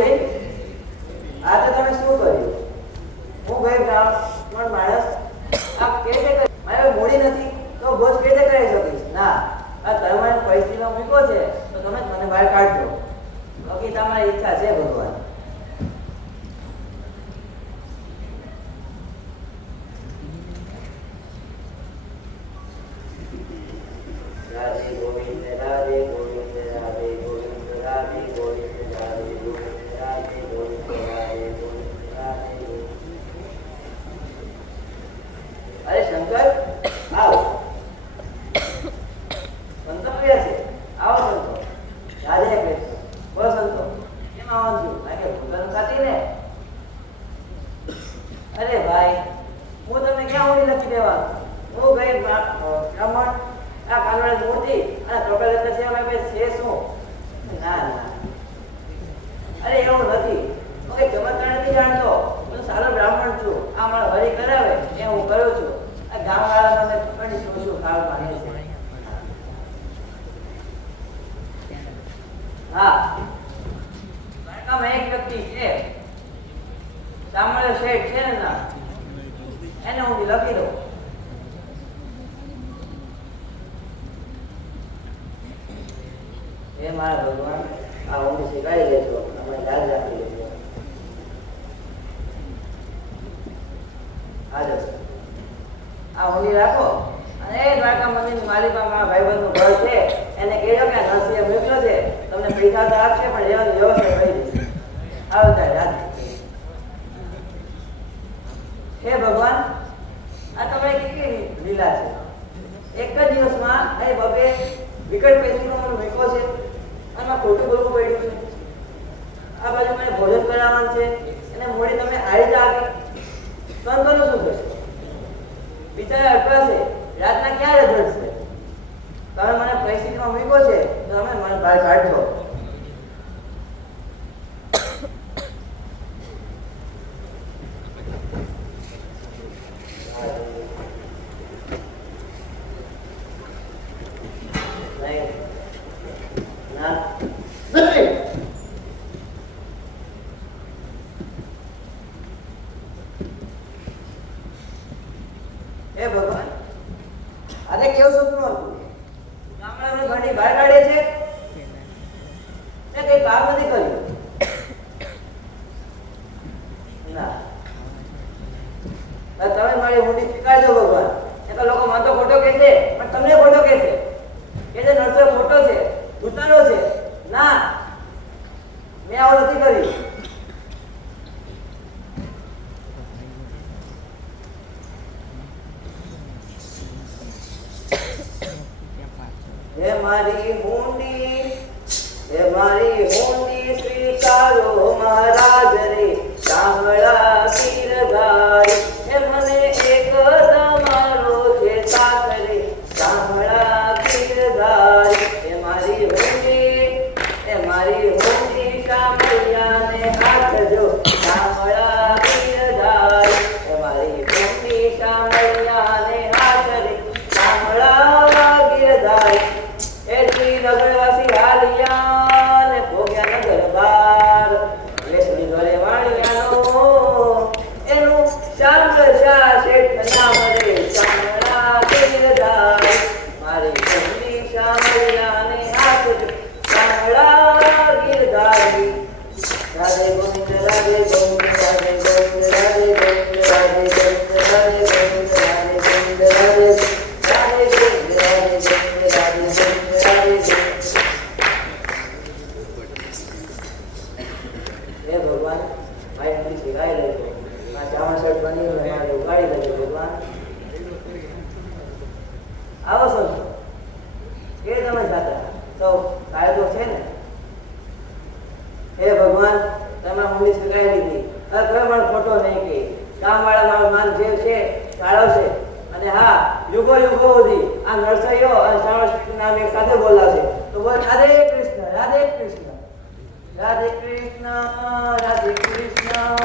ગઈ. આ તો તમે શું કર્યું? હું ગઈ બ્રાહ્મણ માણસ આ કેતે મારે મોડી નથી તો ભોજ કેતે કરી શકીશ? ના, આ ધર્મની પરિસ્થિતિમાં મૂકો છે તો તમે મને બહાર કાઢજો. બાકી તમારી ઈચ્છા છે ભગવાન. રાધે ગોવિંદ રાધે ગોવિંદ રાધે ગોવિંદ રાધે ગોવિંદ રાધે ગોવિંદ રાધે ગોવિંદ રાધે ગોવિંદ રાધે. અરે શંકર આવો. સંતો ક્યાં છે? આવો સંતો. રાધે કૃષ્ણ. બોલો સંતો કેમ આવવાનું છું? કારણ કે ભૂતન ખાતી ને. અરે ભાઈ હું તમને ક્યાં ઓળી લખી દેવાનું? હું ગઈ બ્રાહ્મણ આ કાનોડા મૂર્તિ અને કપડા લેતા છે અમે ભાઈ છે શું? ના ના, અરે એવું નથી. હું કઈ ચમત્કાર નથી જાણતો. હું સારો બ્રાહ્મણ છું. આ મારા હરી કરાવે એ હું કરું છું. આ ગામવાળા મને ખબર નહીં શું શું ખાવ માને છે. હા, દ્વારકામાં એક વ્યક્તિ છે સાંભળે શેઠ છે ને ના, એને હું લખી દઉં. એ મારા ભગવાન આ ઊંઘ શીખાડી લેજો, અમે યાદ રાખી લેજો. હાજર આ ઊંઘી રાખો. અને એ દ્વારકા મંદિરની માલિકા મારા ભાઈબંધનું ઘર છે, એને કહેજો કે નરસિંહ મોકલ્યો છે, તમને પૈસા તો આપશે પણ રહેવાની વ્યવસ્થા કરી દેશે. આવો ત્યારે યાદ. હે ભગવાન, આ તમારી કેટલી લીલા છે. એક જ દિવસમાં એ બબે વિકટ પેશીનો મને મૂકો છે. આમાં ખોટું બોલવું પડ્યું છે. આ બાજુ મને ભોજન કરાવવાનું છે અને મોડી તમે આ રીતે આપી. સંતોનું શું થશે? બિચારા અટવા છે, રાતના ક્યારે જડશે? તમે મને પરિસ્થિતિમાં મૂકો છે તો તમે મને બહાર કાઢજો. હે ભગવાન, આજે કેવું સપનું હતું? ગામડાની ઘડી બહાર કાઢે છે ને કઈ કામ નથી કર્યું. ના, તમે મારી ઊંડી સ્વીકારજો ભગવાન. એ તો લોકો મને તો ખોટો કહેશે પણ તમને ખોટો કહેશે. કે જે નરસો ખોટો છે, ઉતારો છે. ના, મેં આવું નથી કર્યું. હે મારી હુંડી સ્વીકારો મહારાજ રે, સાંભળા ગીરધારી. હે મને એક તમારો છે સાથ રે, સાંભળા ગીરધારી. હે મારી હુંડી સાંભળ્યાને હાથજો, સાંભળા ગીરધારી. હે મારી હુંડી સાંભળ્યાને હાથ રે, સાંભળા ગીરધારી. એ શ્રી નગરવાસી હાલિયા ને ભોગ્યા નગર બાર, વેસણી ઘરે વાણિયાનો એનું સાંભળા શેઠ નામ રે, સાંભળા ગીરધારી. મારી હુંડી સાંભળ્યાને હાથ જો, સાંભળા ગીરધારી. રાધે ગોવિંદ રાધે ગોવિંદ રાધે ગોવિંદ રાધે ગોવિંદ રાધે ગોવિંદ રાધે ગોવિંદ રાધે ગોવિંદ રાધે આવો સંતો કે તમે જાતા તો કાયદો છે ને. હે ભગવાન, તમે ઊંડી સ્વીકારી લીધી. હવે કોઈ પણ ખોટો નહીં કે કામવાળા મારો માન જે છે જાળવશે. અને હા, યુગો સુધી આ નરસૈયો અને શ્રાવણ નામ એક સાથે બોલાશે. તો બોલ રાધે કૃષ્ણ, રાધે કૃષ્ણ, રાધે કૃષ્ણ, રાધે કૃષ્ણ.